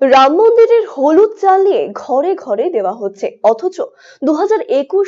রাম মন্দিরের হলুদ চাল নিয়ে ঘরে ঘরে দেওয়া হচ্ছে। অথচ দু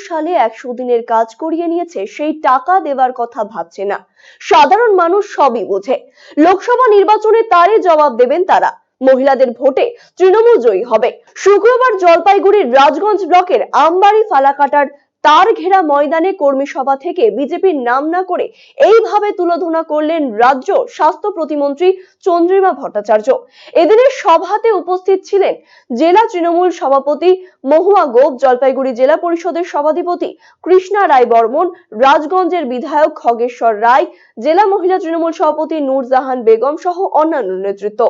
সালে একশো দিনের কাজ করিয়ে নিয়েছে, সেই টাকা দেওয়ার কথা ভাবছে না। সাধারণ মানুষ সবই বোঝে। লোকসভা নির্বাচনে তারই জবাব দেবেন তারা। মহিলাদের ভোটে তৃণমূল জয়ী হবে। শুক্রবার জলপাইগুড়ির রাজগঞ্জ ব্লকের আমবাড়ি ফালাকাটার তার ঘেরা ময়দানে কর্মী সভা থেকে বিজেপির নাম না করে এইভাবে তুলোধনা করলেন রাজ্য স্বাস্থ্য প্রতিমন্ত্রী চন্দ্রিমা ভট্টাচার্য। এদিনের সভাতে উপস্থিত ছিলেন জেলা তৃণমূল সভাপতি মহুয়া গোপ, জলপাইগুড়ি জেলা পরিষদের সভাধিপতি কৃষ্ণা রায় বর্মন, রাজগঞ্জের বিধায়ক খগেশ্বর রায়, জেলা মহিলা তৃণমূল সভাপতি নূরজাহান বেগম সহ অন্যান্য নেতৃত্ব।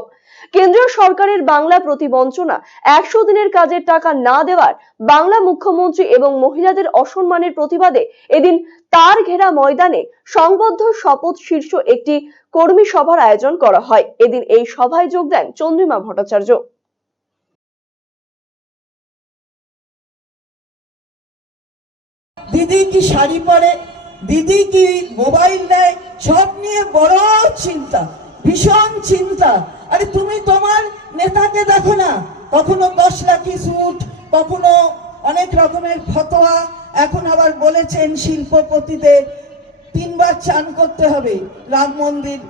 কেন্দ্রীয় সরকারের বাংলা প্রতিবঞ্চনা একশো দিনের কাজের টাকা না দেওয়ার বাংলা মুখ্যমন্ত্রী এবং মহিলাদের অসম্মানের প্রতিবাদে এদিন তার ঘেরা ময়দানে সংবদ্ধ শপথ শীর্ষ একটি কর্মী সভার আয়োজন করা হয়। এদিন এই সভায় যোগ দেন চন্দ্রিমা ভট্টাচার্য। দিদি কি শাড়ি পরে? দিদি কি মোবাইল নেয়? সব নিয়ে বড় চিন্তা, ভীষণ চিন্তা। আরে তুমি তোমার নেতাকে দেখো না। কখনো দশ লাখি সুট কখনো অনেক রকমের ফতোয়া। এখন আবার বলেছেন শিল্পপতিদের তিনবার চান করতে হবে। রাম মন্দির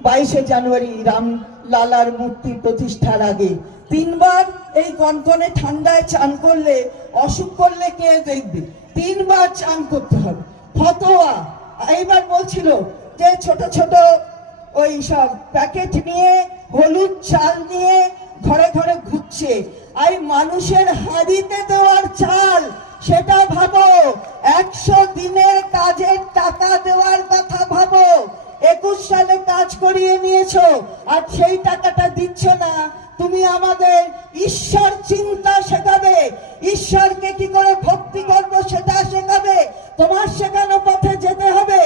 বাইশে জানুয়ারি রাম লালার মূর্তি প্রতিষ্ঠার আগে। তিনবার এই কনকনে ঠান্ডায় চান করলে, অসুখ করলে কে দেখবে? তিনবার চান করতে হবে। ফতোয়া। এইবার বলছিল যে ছোট ছোট ওই সব প্যাকেট নিয়ে, হলুদ চাল নিয়ে ঘরে ঘরে ঘুরছে। এই মানুষের হাড়িতে দেওয়ার চাল, সেটা ভাবো, একশো দিনের কাজের টাকা দেওয়ার কথা ভাবো। একুশ সালে কাজ করিয়ে নিয়েছো, আর সেই টাকাটা দিচ্ছ না। তুমি আমাদের ঈশ্বর চিন্তা শেখাবে। ঈশ্বরকে কি করে